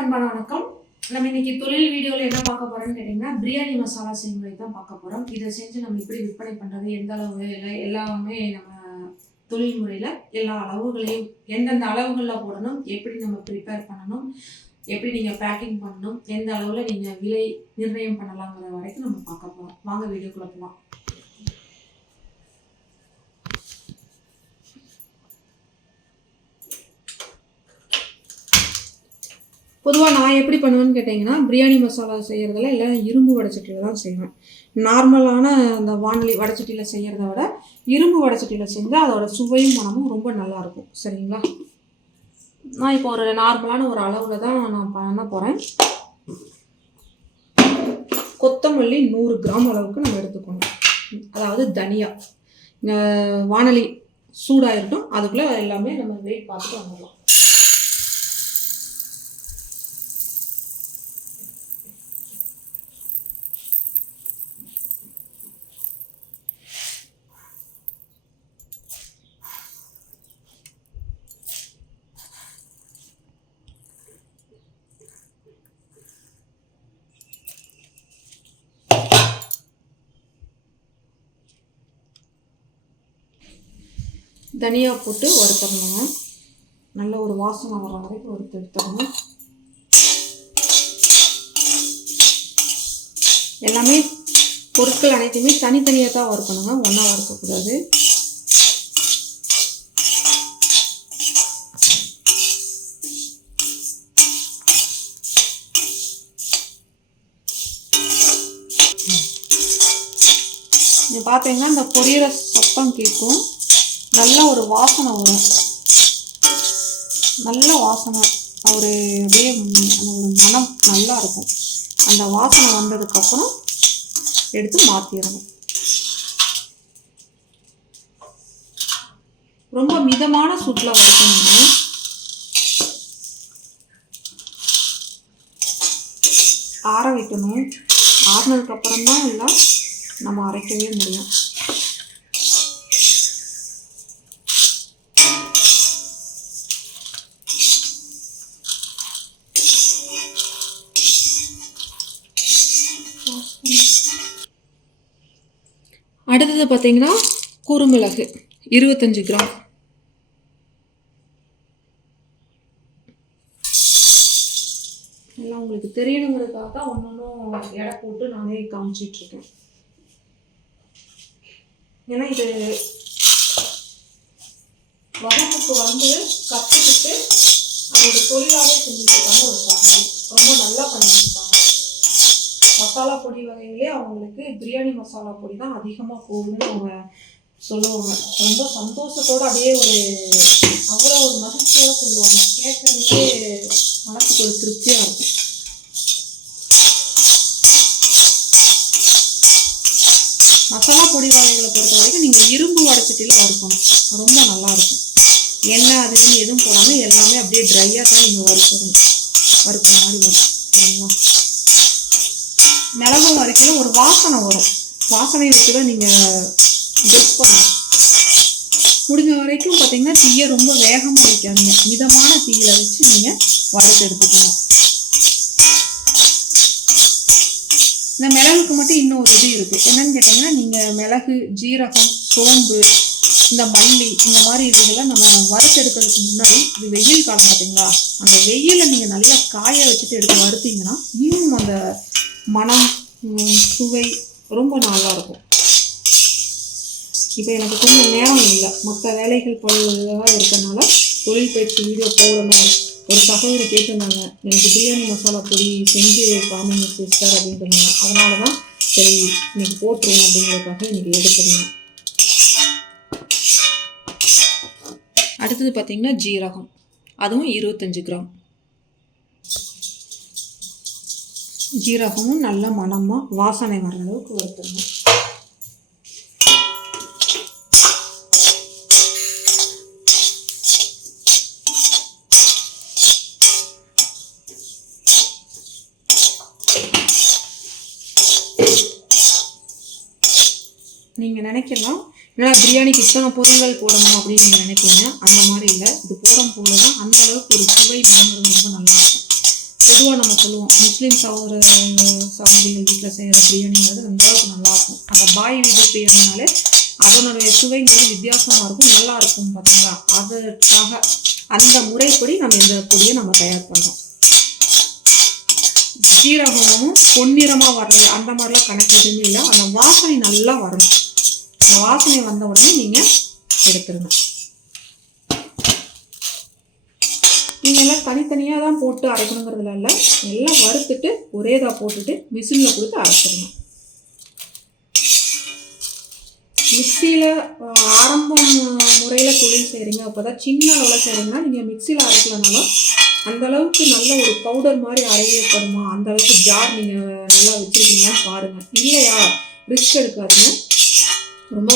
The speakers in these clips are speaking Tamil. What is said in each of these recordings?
அன்பான வணக்கம். நம்ம இன்னைக்கு தொழில் வீடியோவில் என்ன பார்க்க போறோம்னு கேட்டிங்கன்னா, பிரியாணி மசாலா செய்முறை தான் பார்க்க போகிறோம். இதை செஞ்சு நம்ம எப்படி விற்பனை பண்ணுறது, எந்த அளவு எல்லாமே நம்ம தொழில் முறையில் எல்லா அளவுகளையும் எந்தெந்த அளவுகளில் போடணும், எப்படி நம்ம ப்ரிப்பேர் பண்ணணும், எப்படி நீங்கள் பேக்கிங் பண்ணணும், எந்த அளவில் நீங்கள் விலை நிர்ணயம் பண்ணலாங்கிற வரைக்கும் நம்ம பார்க்க போகிறோம். வாங்க வீடியோக்குள்ள போகலாம். பொதுவாக நான் எப்படி பண்ணுவேன்னு கேட்டிங்கன்னா, பிரியாணி மசாலா செய்கிறதுல இல்லை இரும்பு வடைச்சட்டியில் தான் செய்வேன். நார்மலான அந்த வானொலி வடைச்சட்டியில் செய்கிறத விட இரும்பு வடைச்சட்டியில் செஞ்சால் அதோட சுவையும் மனமும் ரொம்ப நல்லாயிருக்கும். சரிங்களா? நான் இப்போ ஒரு நார்மலான ஒரு அளவில் தான் நான் பண்ண போகிறேன். கொத்தமல்லி 100 கிராம் அளவுக்கு நம்ம எடுத்துக்கணும். அதாவது தனியா வானொலி சூடாகிருக்கும், அதுக்குள்ளே எல்லாமே நம்ம வெயிட் பார்த்துட்டு வந்துடலாம். தனியா போட்டு வறுத்தரணுங்க. நல்ல ஒரு வாசனை வர வரைக்கும் வறுத்து எடுத்துக்கணும். எல்லாமே பொருட்கள் அனைத்துமே தனித்தனியாக தான் வறுக்கணுங்க, ஒன்றா வறுக்கக்கூடாது. நீங்கள் பார்த்தீங்கன்னா இந்த பொரியிற சத்தம் கேட்கும், நல்ல ஒரு வாசனை வரும். நல்ல வாசனை, ஒரு அப்படியே ஒரு மனம் நல்லா இருக்கும். அந்த வாசனை வந்ததுக்கப்புறம் எடுத்து மாற்றிடணும். ரொம்ப மிதமான சூட்டில் வறுக்கணுங்க. ஆற வைக்கணும். ஆறினதுக்கப்புறம் தான் எல்லாம் நம்ம அரைக்கவே முடியும். அடுத்தது பார்த்தீங்கன்னா குறுமிளகு 25 கிராம். எல்லாம் உங்களுக்கு தெரியணுங்கிறதுக்காக தான் ஒன்றும் எடை போட்டு நானே காமிச்சிட்ருக்கேன். ஏன்னா இது வகுப்புக்கு வந்து கற்றுக்கிட்டு அதோட தொழிலாகவே செஞ்சுருக்காங்க ஒரு சாதனை. ரொம்ப நல்லா பண்ணியிருக்காங்க. மசாலா பொடி வகைகளே அவங்களுக்கு பிரியாணி மசாலா பொடி தான் அதிகமாக போகுதுன்னு அவங்க சொல்லுவாங்க. ரொம்ப சந்தோஷத்தோடு அப்படியே ஒரு அவ்வளோ ஒரு மகிழ்ச்சியோடு சொல்லுவாங்க. கேட்கறதுக்கே மனசுக்கு ஒரு திருப்தியாக இருக்கும். மசாலா பொடி வகைகளை பொறுத்த வரைக்கும் நீங்கள் இரும்பு வடைச்சட்டியில் வறுக்கணும், ரொம்ப நல்லாயிருக்கும். எண்ணெய் அதுன்னு எதுவும் போடாமல் எல்லாமே அப்படியே ட்ரையாக தான் நீங்கள் வறுக்கிற மாதிரி வரும். சரிங்களா? மிளகும் வரைக்கும் ஒரு வாசனை வரும். வாசனையை வச்சு தான் நீங்கள் புக் பண்ணணும். முடிஞ்ச வரைக்கும் பார்த்தீங்கன்னா தீயை ரொம்ப வேகமாக வைக்காதீங்க, மிதமான தீயில வச்சு நீங்கள் வறுத்து எடுத்துக்கணும். இந்த மிளகுக்கு மட்டும் இன்னும் ஒரு இது இருக்குது. என்னன்னு கேட்டிங்கன்னா, நீங்கள் மிளகு, ஜீரகம், சோம்பு, இந்த மல்லி, இந்த மாதிரி இதுகள்லாம் நம்ம வறுத்து எடுக்கிறதுக்கு முன்னாடி, இது வெயில் காலம் பார்த்தீங்களா, அந்த வெயிலை நீங்கள் நல்லா காய வச்சுட்டு எடுத்து வறுத்தீங்கன்னா இன்னும் அந்த மனம், சுவை ரொம்ப நல்லாயிருக்கும். இப்போ எனக்கு கொஞ்சம் நேரம் இல்லை, மற்ற வேலைகள் பழுவாக இருக்கிறதுனால தொழில் பயிற்சி வீடியோ போடணும். ஒரு சகோதரி கேட்டிருந்தாங்க, எனக்கு பிரியாணி மசாலா பொடி செஞ்சு காமிங்க சிஸ்டர் அப்படின்ட்டு. அதனால தான் சரி இன்னைக்கு போட்டுருவோம் அப்படிங்கிறதுக்காக இன்னைக்கு எடுத்துருங்க. அடுத்தது பார்த்தீங்கன்னா ஜீரகம், அதுவும் 25 கிராம். ஜீரகமும் நல்ல மணமாக வாசனை வர அளவுக்கு வறுத்துடணும். நீங்கள் நினைக்கலாம், ஏன்னா பிரியாணிக்கு இத்தனை பொருள்கள் போடணும் அப்படின்னு நினைப்பீங்க. அந்த மாதிரி இல்லை, இது போடும் போது தான் அந்த அளவுக்கு ஒரு சுவை மனம் ரொம்ப நல்லாயிருக்கும். பொதுவாக நம்ம சொல்லுவோம் முஸ்லீம் சகோதரிகள் வீட்டில் செய்கிற பிரியாணிங்கிறது ரொம்பவுக்கு நல்லாயிருக்கும். அந்த பாய் வீட்டு பிரியாணினாலே அதனுடைய சுவைங்கிறது வித்தியாசமாக இருக்கும், நல்லா இருக்கும் பார்த்தீங்களா. அதுக்காக அந்த முறைப்படி நம்ம இந்த பொடியை நம்ம தயார் பண்ணுறோம். ஜீரகமும் பொன்னிறமாக வரல அந்த மாதிரிலாம் கணக்கு எதுவுமே இல்லை. அந்த வாசனை நல்லா வரணும். அந்த வாசனை வந்த உடனே நீங்கள் எடுத்துருங்க. நீங்கள் எல்லாம் தனித்தனியாக தான் போட்டு அரைக்கணுங்கிறதுல இல்லை, எல்லாம் வறுத்துட்டு ஒரே இதாக போட்டுட்டு மிஷினில் கொடுத்து அரைச்சிருங்க. மிக்சியில் ஆரம்பம் முறையில் தொழில் செய்கிறீங்க, அப்போ தான் சின்ன அளவில் செய்கிறீங்கன்னா நீங்கள் மிக்சியில் அரைக்கலனாலும் அந்தளவுக்கு நல்ல ஒரு பவுடர் மாதிரி அரையப்படுமா, அந்தளவுக்கு ஜார் நீங்கள் நல்லா வச்சுருக்கீங்களான்னு பாருங்கள். இல்லையா ரிஸ்க் எடுக்காதுங்க. ரொம்ப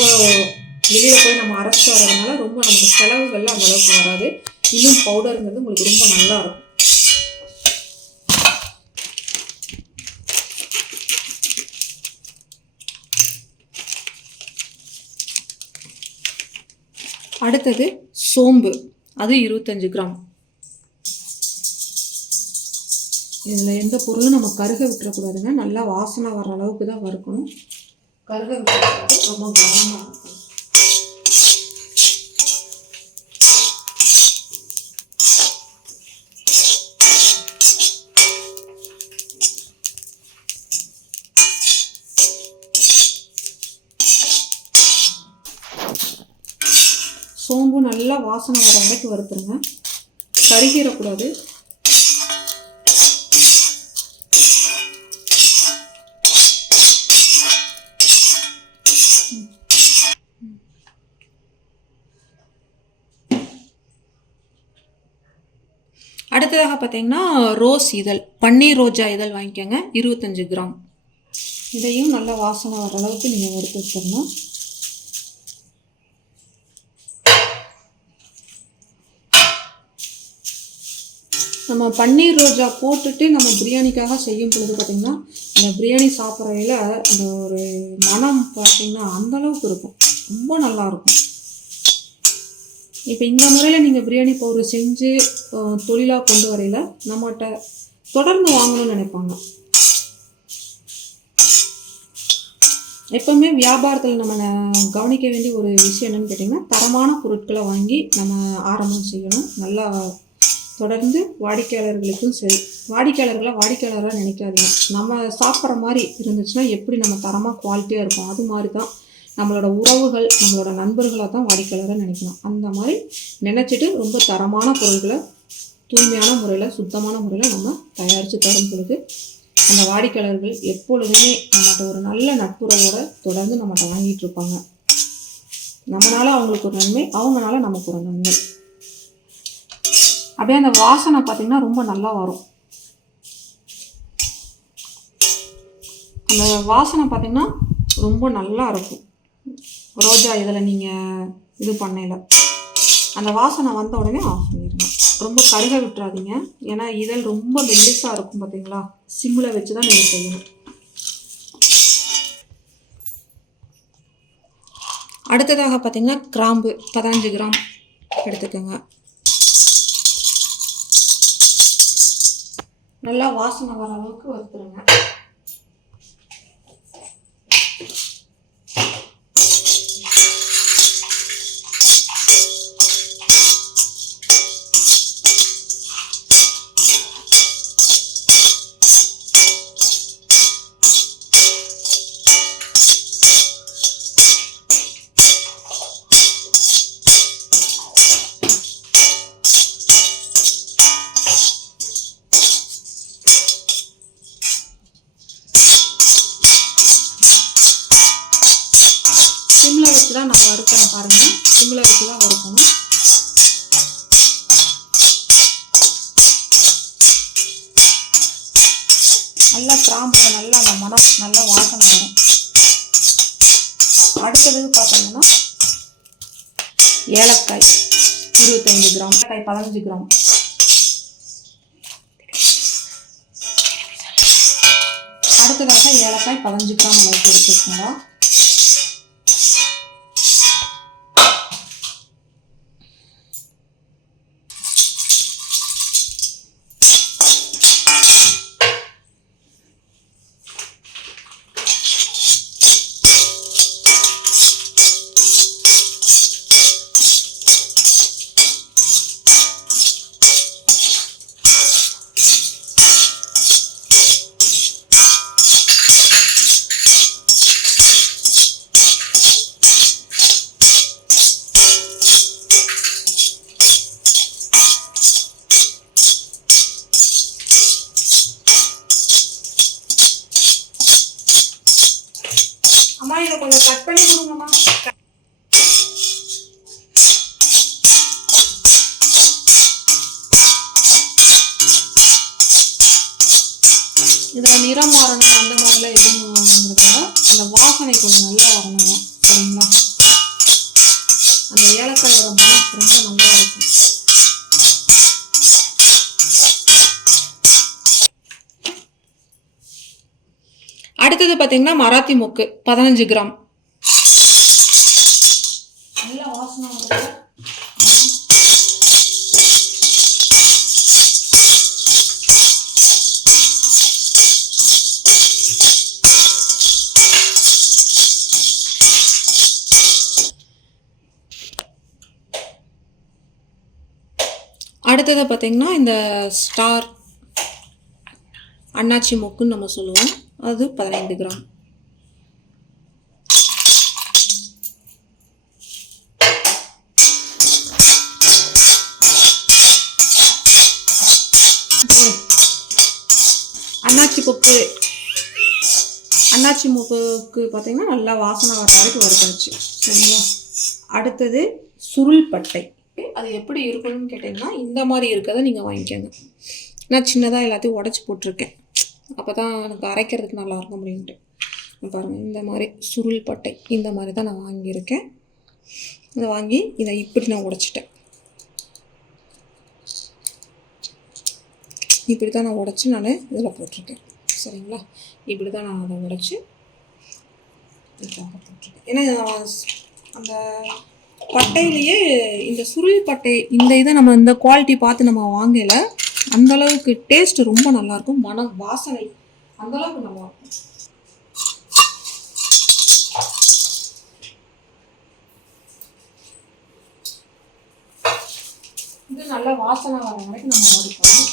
வெளியில் போய் நம்ம அரைச்சிட்டு வரதுனால ரொம்ப நமக்கு செலவுகள்லாம் அந்தளவுக்கு வராது. இன்னும் பவுடருங்கிறது உங்களுக்கு ரொம்ப நல்லா இருக்கும். அடுத்தது சோம்பு, அது 25 கிராம். இதில் எந்த பொருளும் நம்ம கருக விட்டுறக்கூடாதுங்க. நல்லா வாசனை வர்ற அளவுக்கு தான் வறுக்கணும். கருக விட்டுறக்கூடாது, ரொம்ப கவனமாக இருக்கணும். சோம்பு நல்லா வாசனை வர வரைக்கும் வறுத்துருங்க, கருகிடக்கூடாது. அடுத்ததாக பார்த்தீங்கன்னா ரோஸ் இதழ், பன்னீர் ரோஜா இதழ் வாங்கிக்கோங்க, 25 கிராம். இதையும் நல்லா வாசனை வர அளவுக்கு நீங்கள் வறுத்து வச்சிடணும். நம்ம பன்னீர் ரோஜா போட்டுட்டு நம்ம பிரியாணிக்காக செய்யும் பொழுது பார்த்திங்கன்னா அந்த பிரியாணி சாப்பிட்றையில் அந்த ஒரு மனம் பார்த்திங்கன்னா அந்தளவுக்கு இருக்கும், ரொம்ப நல்லாயிருக்கும். இப்போ இந்த முறையில் நீங்கள் பிரியாணி பவுடர் செஞ்சு தொழிலாக கொண்டு வரையில் நம்மகிட்ட தொடர்ந்து வாங்கணும்னு நினைப்பாங்க. எப்போவுமே வியாபாரத்தில் நம்ம கவனிக்க வேண்டிய ஒரு விஷயம் என்னென்னு கேட்டிங்கன்னா, தரமான பொருட்களை வாங்கி நம்ம ஆரம்பம் செய்யணும். நல்லா தொடர்ந்து வாடிக்கையாளர்களுக்கும் சரி, வாடிக்கையாளராக நினைக்காதீங்க. நம்ம சாப்பிட்ற மாதிரி இருந்துச்சுன்னா எப்படி நம்ம தரமாக குவாலிட்டியாக இருக்கும், அது மாதிரி தான் நம்மளோட உறவுகள், நம்மளோட நண்பர்களாக தான் வாடிக்கையாளராக நினைக்கணும். அந்த மாதிரி நினச்சிட்டு ரொம்ப தரமான பொருட்களை தூய்மையான முறையில், சுத்தமான முறையில் நம்ம தயாரித்து தரும் பொழுது அந்த வாடிக்கையாளர்கள் எப்பொழுதுமே நம்மகிட்ட ஒரு நல்ல நட்புறவோடு தொடர்ந்து நம்மகிட்ட வாங்கிட்டு இருப்பாங்க. நம்மளால அவங்களுக்கு ஒரு நன்மை, அவங்களால நமக்கு ஒரு நன்மை. அப்படியே அந்த வாசனை பார்த்திங்கன்னா ரொம்ப நல்லா வரும். அந்த வாசனை பார்த்திங்கன்னா ரொம்ப நல்லா இருக்கும். ரோஜா இதில் நீங்கள் இது பண்ணல அந்த வாசனை வந்த உடனே ஆஃப் பண்ணிடுங்க. ரொம்ப கருக விட்டுறாதீங்க, ஏன்னா இதழ் ரொம்ப மெல்லிசாக இருக்கும் பார்த்தீங்களா. சிம்மில் வச்சு தான் நீங்கள் செய்யணும். அடுத்ததாக பார்த்தீங்கன்னா கிராம்பு 15 கிராம் எடுத்துக்கோங்க. நல்லா வாசனை வர அளவுக்கு வறுத்துருங்க. சிம்மில் வச்சு தான் நான் வறுக்கணும் பாருங்கள், சிம்மில் வச்சு தான் வறுக்கணும். நல்லா கிராம்புல நல்லா அந்த மனம் நல்லா வாசனை வரும். அடுத்தது பார்த்தீங்கன்னா ஏலக்காய் 25 கிராம், ஏலக்காய் 15 கிராம். அடுத்ததாக ஏலக்காய் 15 கிராம் அளவுக்கு எடுத்துக்கோங்க. அந்த ஏலக்காயோட மனம் ரொம்ப நல்லா இருக்கும். அடுத்தது பார்த்தீங்கன்னா மராத்தி மொக்கு 15 கிராம். நல்ல வாசனை வருது. அடுத்தது பார்த்தீங்கன்னா இந்த ஸ்டார் அன்னாச்சி மொக்குன்னு நம்ம சொல்லுவோம், அது 15 கிராம். அன்னாச்சி மொக்குக்கு பார்த்தீங்கன்னா நல்லா வாசனை வர வரைக்கும் வறுத்தாச்சு. சரிங்களா? அடுத்தது சுருள் பட்டை. அது எப்படி இருக்கணும்னு கேட்டிங்கன்னா இந்த மாதிரி இருக்கிறத நீங்கள் வாங்கிக்கோங்க. நான் சின்னதாக எல்லாத்தையும் உடச்சி போட்டிருக்கேன், அப்போ தான் எனக்கு அரைக்கிறதுக்கு நல்லா இருக்க முடியும்ட்டு. பாருங்கள், இந்த மாதிரி சுருள் பட்டை இந்த மாதிரி தான் நான் வாங்கியிருக்கேன். இதை வாங்கி இதை இப்படி நான் உடைச்சிட்டேன். இப்படி தான் நான் உடச்சி நான் இதில் போட்டிருக்கேன். சரிங்களா? இப்படி தான் நான் அதை உடைச்சி போட்டிருக்கேன். ஏன்னா அந்த பட்டையிலேயே இந்த சுருள் பட்டை இந்த இதை நம்ம இந்த குவாலிட்டி பார்த்து நம்ம வாங்கலை, அந்தளவுக்கு டேஸ்ட் ரொம்ப நல்லாயிருக்கும், மனம் வாசனை அந்தளவுக்கு நல்லாயிருக்கும். இது நல்லா வாசனை வர வரைக்கும் நம்ம வறுக்கணும்.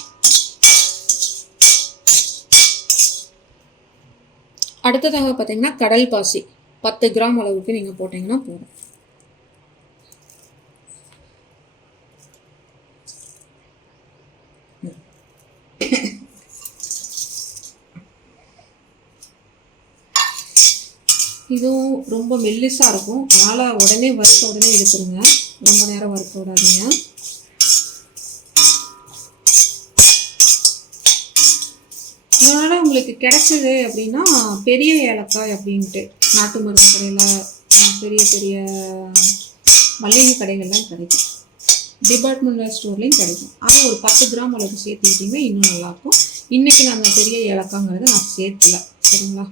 அடுத்ததாக பார்த்தீங்கன்னா கடல் பாசி 10 கிராம் அளவுக்கு நீங்கள் போட்டிங்கன்னா போதும். இதுவும் ரொம்ப மெல்லிஸாக இருக்கும், அதனால் உடனே வறுத்த உடனே எடுத்துருங்க, ரொம்ப நேரம் வறுக்க விடாதீங்க. இதனால் உங்களுக்கு கிடைச்சது அப்படின்னா பெரிய ஏலக்காய் அப்படின்ட்டு நாட்டு மருந்து கடையில், பெரிய பெரிய மளிகை கடைகள்லாம் கிடைக்கும், டிபார்ட்மெண்டல் ஸ்டோர்லேயும் கிடைக்கும். அது ஒரு 10 கிராம் அளவுக்கு சேர்த்துக்கிட்டிங்கன்னா இன்னும் நல்லாயிருக்கும். இன்றைக்கி நாங்கள் பெரிய ஏலக்காங்கிறத நான் சேர்த்துல. சரிங்களா?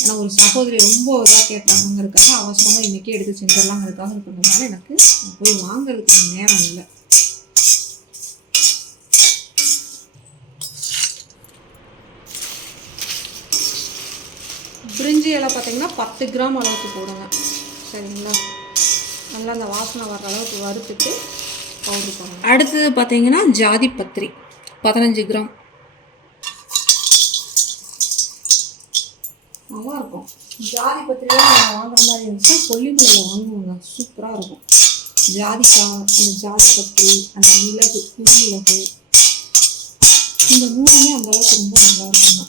ஏன்னா ஒரு சகோதரி ரொம்ப இதாக கேட்டாங்கிறதுக்காக அவசரமாக இன்றைக்கே எடுத்து செஞ்சிடலாங்கிறதுக்காக இருக்கிறதுனால எனக்கு போய் வாங்கிறதுக்கு நேரம் இல்லை. பிரிஞ்சி இலை பார்த்தீங்கன்னா 10 கிராம் அளவுக்கு போடுங்க. சரிங்களா? நல்லா அந்த வாசனை வர்ற அளவுக்கு வறுத்துட்டு பவுடர் போடுங்க. அடுத்தது பார்த்தீங்கன்னா ஜாதி பத்திரி 15 கிராம். நல்லாயிருக்கும். ஜாதி பத்திரிலாம் நம்ம வாங்குற மாதிரி இருந்துச்சுன்னா கொல்லிமலையில் வாங்குவாங்க, சூப்பராக இருக்கும். ஜாதிக்காய், அந்த ஜாதி பத்திரி, அந்த மிளகு, குறுமிளகு, இந்த மூணுமே அந்தளவுக்கு ரொம்ப நல்லா இருக்குங்க.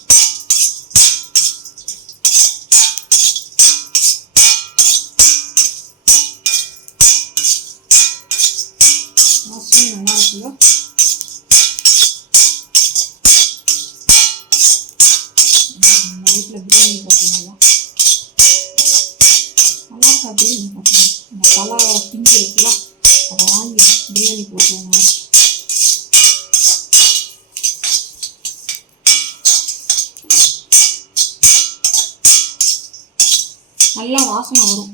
வாசனை நல்லா இருக்குல்ல? நைட்டில் பிரியாணி பார்த்தீங்களா? நல்லா இருக்கா பிரியாணி? பார்த்தீங்கன்னா அந்த பலா பிஞ்சு இருக்குல்ல, அதை வாங்கி பிரியாணி போட்டுருவாங்க. நல்லா வாசனை வரும்,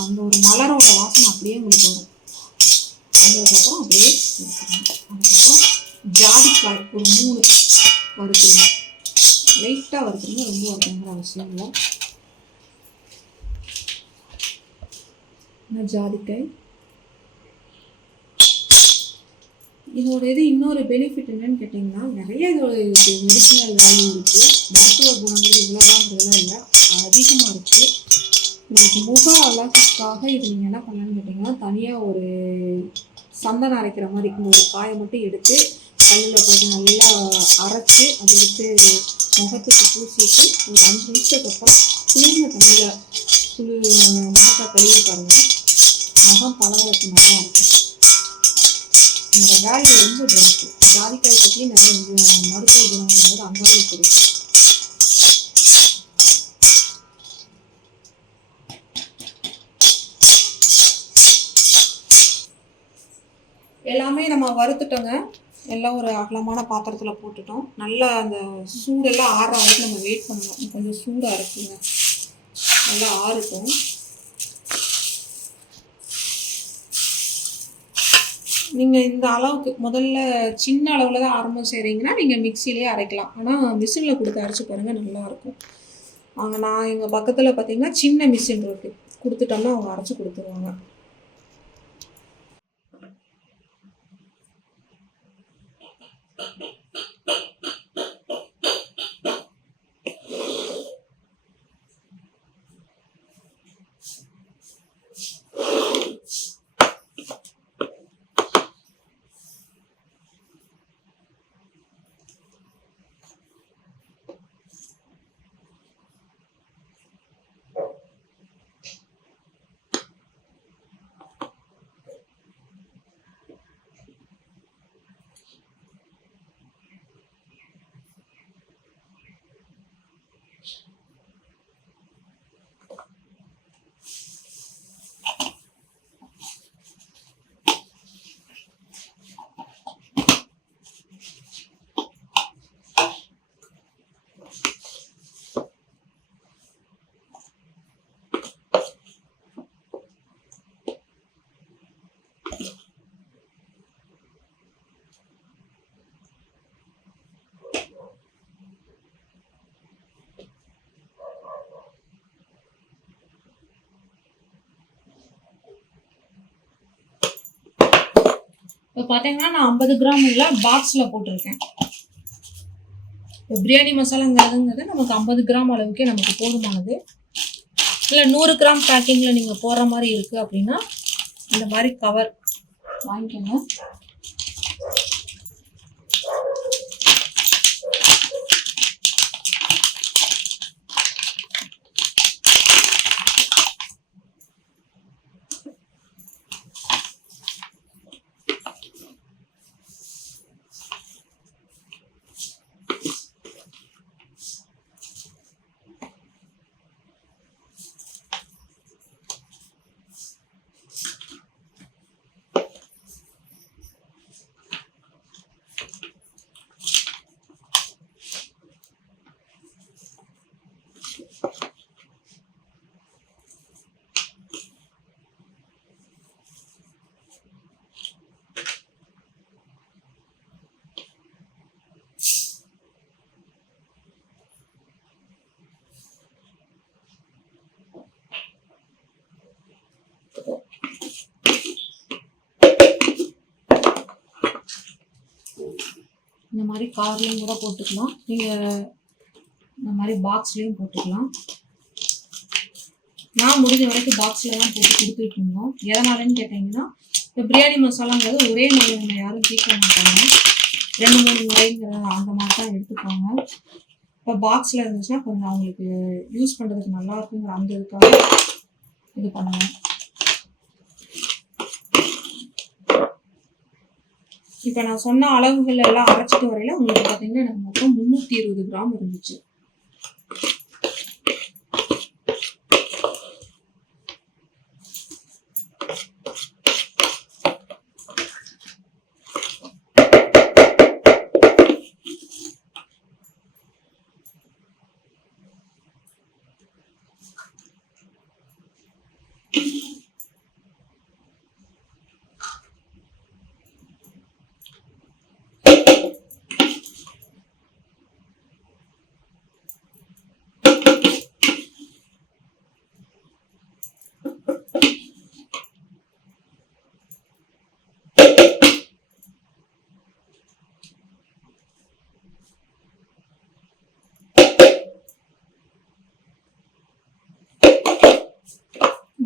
அந்த ஒரு மலரோட வாசனை அப்படியே உங்களுக்கு வரும். அதுக்கப்புறம் அப்படியே அதுக்கப்புறம் ஜாதிக்காய் ஒரு 3 வறுத்துருங்க. லைட்டாக வறுத்துருங்க, ரொம்ப வறுத்துங்கிற அவசியம் இல்லை. ஜாதிக்காய் இதோட இன்னொரு பெனிஃபிட் என்னன்னு கேட்டிங்கன்னா, நிறைய இதோட மெடிசினல் வேல்யூ இருக்குது, மருத்துவ குணங்கள் இவ்வளோதாங்கிறதுலாம் இல்லை, அதிகமாக இருக்குது. உங்களுக்கு முக அழகுக்காக இது நீங்கள் என்ன பண்ணலான்னு கேட்டிங்கன்னா, தனியாக ஒரு சந்தனம் அரைக்கிற மாதிரி இந்த ஒரு காயை மட்டும் எடுத்து கல்லில் போட்டு நல்லா அரைச்சி அதை எடுத்து முகத்துக்கு பூசிட்டு ஒரு 5 நிமிஷத்துக்கு அப்புறம் குளிர்ந்த தண்ணியில் முகத்தை கழுவி பாருங்கள், முகம் பளபளப்பு நல்லா இருக்கும். என்னோட வேல்யூ ரொம்ப ஜாஸ்தி. ஜாதிக்காய் பற்றி நிறைய மருத்துவ குணங்கள் அந்த அளவுக்கு இருக்குது. எல்லாமே நம்ம வறுத்துட்டோங்க. எல்லாம் ஒரு அகலமான பாத்திரத்தில் போட்டுட்டோம். நல்லா அந்த சூடெல்லாம் ஆறுற வரைக்கும் நம்ம வெயிட் பண்ணணும். கொஞ்சம் சூடாக இருக்குங்க, நல்லா ஆறட்டும். நீங்கள் இந்த அளவுக்கு முதல்ல சின்ன அளவில் தான் ஆரம்பம் செய்கிறீங்கன்னா நீங்கள் மிக்சிலே அரைக்கலாம். ஆனால் மிஷினில் கொடுத்து அரைச்சி பாருங்கள், நல்லாயிருக்கும். நான் எங்கள் பக்கத்தில் பார்த்தீங்கன்னா சின்ன மிஷின் இருக்குது, கொடுத்துட்டோம்னா அவங்க அரைச்சி கொடுத்துருவாங்க. இப்போ பார்த்தீங்கன்னா நான் 50 கிராம் இல்லை பாக்ஸில் போட்டிருக்கேன். இப்போ பிரியாணி மசாலாங்கிறதுங்கிறது நமக்கு 50 கிராம் அளவுக்கே நமக்கு போதுமானது. இல்லை 100 கிராம் பேக்கிங்கில் நீங்கள் போடுற மாதிரி இருக்குது அப்படின்னா இந்த மாதிரி கவர் வாங்கிக்கோங்க. இந்த மாதிரி கவர்லேயும் கூட போட்டுக்கலாம், நீங்கள் இந்த மாதிரி பாக்ஸ்லேயும் போட்டுக்கலாம். நான் முடிஞ்ச வரைக்கும் பாக்ஸில் தான் போட்டு கொடுத்துட்டு இருந்தோம். எதனாலன்னு கேட்டிங்கன்னா, இந்த பிரியாணி மசாலாங்கிறது ஒரே முறை நம்ம யாரும் தீர்க்க மாட்டாங்க, 2-3 முறைங்கிற அந்த மாதிரி தான் எடுத்துப்பாங்க. இப்போ பாக்ஸில் இருந்துச்சுன்னா கொஞ்சம் அவங்களுக்கு யூஸ் பண்ணுறதுக்கு நல்லா இருக்குங்கிற அந்த இதுக்காக இது பண்ணுவேன். இப்போ நான் சொன்ன அளவுகள் எல்லாம் அரைச்சிட்டு வரையில உங்களுக்கு பார்த்தீங்கன்னா எனக்கு மொத்தம் 320 கிராம் இருந்துச்சு.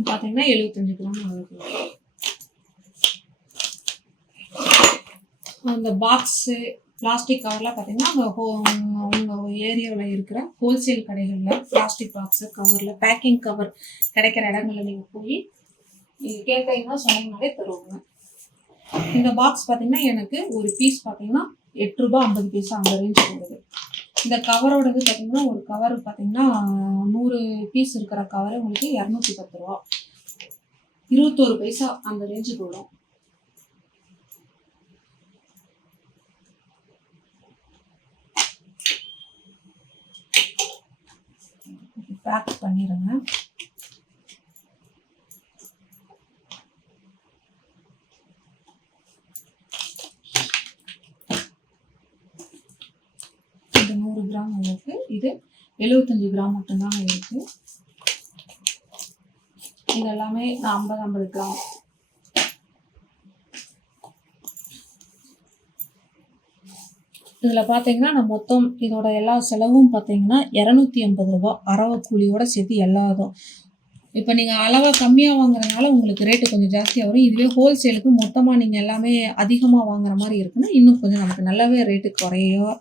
பார்த்தீங்கன்னா 75 கிராம் அளவுக்கு. அந்த பாக்ஸு பிளாஸ்டிக் கவர்லாம் பார்த்தீங்கன்னா உங்கள் ஏரியாவில் இருக்கிற ஹோல்சேல் கடைகளில் பிளாஸ்டிக் பாக்ஸு கவரில் பேக்கிங் கவர் கிடைக்கிற இடங்களில் நீங்கள் போய் நீங்கள் கேட்டீங்கன்னா சொன்னீங்கனாலே தருவாங்க. இந்த பாக்ஸ் பார்த்தீங்கன்னா எனக்கு ஒரு பீஸ் பார்த்தீங்கன்னா 8 ரூபாய் 50 பைசா அந்த ரேஞ்ச் போடுது. இந்த கவரோட இது பார்த்தீங்கன்னா ஒரு கவர் பார்த்தீங்கன்னா 100 பீஸ் இருக்கிற கவரை உங்களுக்கு 210 ரூபா, 21 பைசா அந்த ரேஞ்சுக்கு வரும். பேக் பண்ணிடுங்க. இது 100 கிராம் உங்களுக்கு, இது 75 கிராம் மட்டும்தாங்க இருக்கு. இது எல்லாமே 50 கிராம். இதில் பார்த்தீங்கன்னா நான் மொத்தம் இதோட எல்லா செலவும் பார்த்தீங்கன்னா 280 ரூபா அரவை கூலியோட சேர்த்து எல்லா இதுவும். இப்போ நீங்கள் அளவாக கம்மியாக வாங்குறதுனால உங்களுக்கு ரேட்டு கொஞ்சம் ஜாஸ்தியாக வரும். இதுவே ஹோல்சேலுக்கு மொத்தமாக நீங்கள் எல்லாமே அதிகமாக வாங்குற மாதிரி இருக்குன்னா இன்னும் கொஞ்சம் நமக்கு நல்லாவே ரேட்டு குறைவாக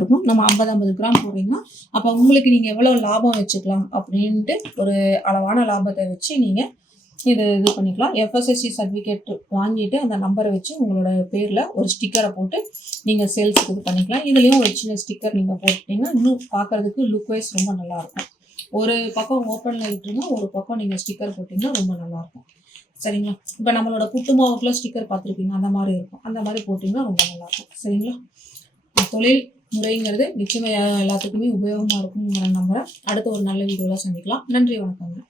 இருக்கும். நம்ம 50 கிராம் போடுறீங்கன்னா அப்போ உங்களுக்கு நீங்கள் எவ்வளோ லாபம் வச்சுக்கலாம் அப்படின்ட்டு ஒரு அளவான லாபத்தை வச்சு நீங்கள் இது பண்ணிக்கலாம். எஃப்எஸ்எஸ்சி சர்டிஃபிகேட் வாங்கிட்டு அந்த நம்பரை வச்சு உங்களோட பேரில் ஒரு ஸ்டிக்கரை போட்டு நீங்கள் சேல்ஸுக்கு இது பண்ணிக்கலாம். இதுலேயும் ஒரு சின்ன ஸ்டிக்கர் நீங்கள் போட்டிங்கன்னா இன்னும் பார்க்குறதுக்கு லுக் வைஸ் ரொம்ப நல்லாயிருக்கும். ஒரு பக்கம் ஓப்பனில் விட்டுருங்க, ஒரு பக்கம் நீங்கள் ஸ்டிக்கர் போட்டிங்கன்னா ரொம்ப நல்லாயிருக்கும். சரிங்களா? இப்போ நம்மளோட புட்டு மாவுக்குள்ள ஸ்டிக்கர் பார்த்துருப்பீங்க, அந்த மாதிரி இருக்கும். அந்த மாதிரி போட்டிங்கன்னா ரொம்ப நல்லாயிருக்கும். சரிங்களா? தொழில் முறைங்கிறது நிச்சயமாக எல்லாத்துக்குமே உபயோகமாக இருக்குங்கிற நம்புகிறேன். அடுத்த ஒரு நல்ல வீடியோவில் சந்திக்கலாம். நன்றி, வணக்கங்க.